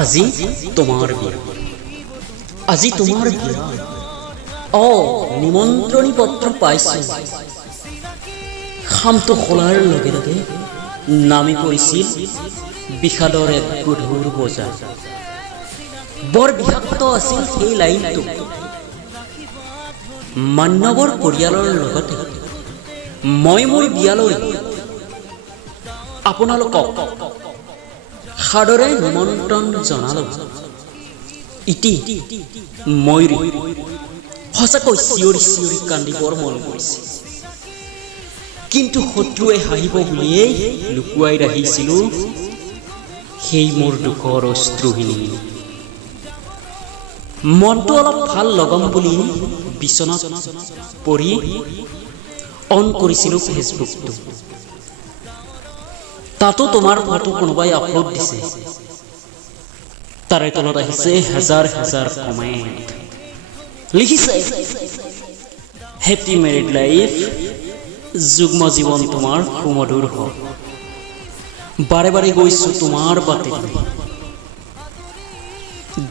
আজি তোমাৰ বিয়া, আজি তোমাৰ বিয়া। নিমন্ত্ৰণী পত্ৰ পাইছোঁ। খামটো খোলাৰ লগে লগে নামি পৰিছিল বিষাদৰ এক গধুৰ বোজা। বৰ বিষাক্ত আছিল সেই লাইনটো। মান্যবৰ পৰিয়ালৰ লগতে মই মোৰ বিয়ালৈ আপোনালোকক সাদৰে নিমন্ত্ৰণ জনালোঁ। ইতি ময়ূৰী সঁচাকৈ চিঞৰি চিঞৰি কান্দিবৰ মন গৈছে, কিন্তু শত্ৰুৱে হাঁহিব বুলিয়েই লুকুৱাই ৰাখিছিলোঁ সেই মোৰ দুখৰ অশ্ৰুহীন। মনটো অলপ ভাল লগাম বুলি বিচনাত পৰি অন কৰিছিলোঁ ফেচবুকটো। তাতো তোমাৰ ফটো কোনোবাই আপলোড দিছে। তাৰে তলত আহিছে হাজাৰ হাজাৰ কমেণ্ট। লিখিছে, হেপী মেৰিড লাইফ, যুগ্ম জীৱন তোমাৰ সুমধুৰ হওক। বাৰে বাৰে গৈছোঁ তোমাৰ বাটে।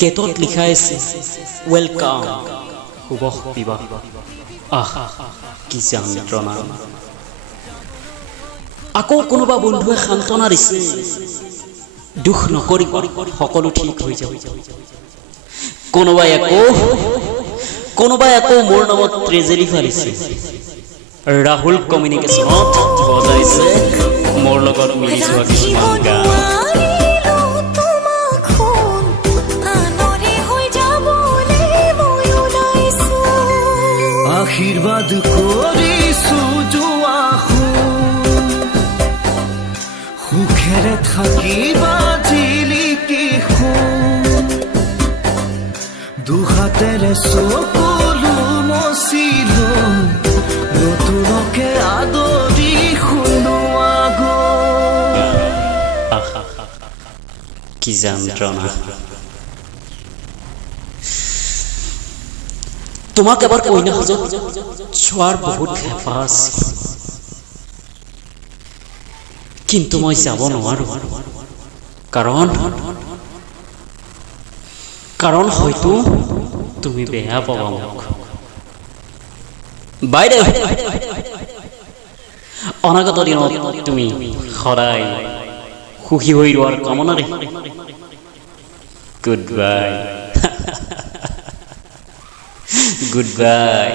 গেটত লিখা আছে ৱেলকাম, শুভ বিবাহ। কি যন্ত্ৰণা। আকৌ কোনোবা বন্ধুৱে সান্তনা দিছে, দুখ নকৰিব, সকলো ঠিক হৈ যাব। কোনোবাই আকৌ মোৰ নামত ট্ৰেজেডি ফালিছে। ৰাহুল কমিউনিকেশ্যনত বজাইছে মোৰ লগত মিলি যোৱা কিছুমান গান। আশীৰ্বাদ কৰিছো যোৱা সুখেৰে থাকিবা জিলিকি দুহাতেৰে চকুলো মচিলো নতুনকে আদৰি শুনোৱা কি যন্ত্ৰণা। তোমাক এবাৰ কইনা সাজত চোৱাৰ বহুত হেঁপাহ আছে, কিন্তু মই যাব নোৱাৰো। কাৰণ হয়তো তুমি বেয়া পাবা মোক। বাইদেউ, অনাগত দিনত তুমি সদায় সুখী হৈ ৰোৱাৰ কামনাৰে গুড বাই। Goodbye.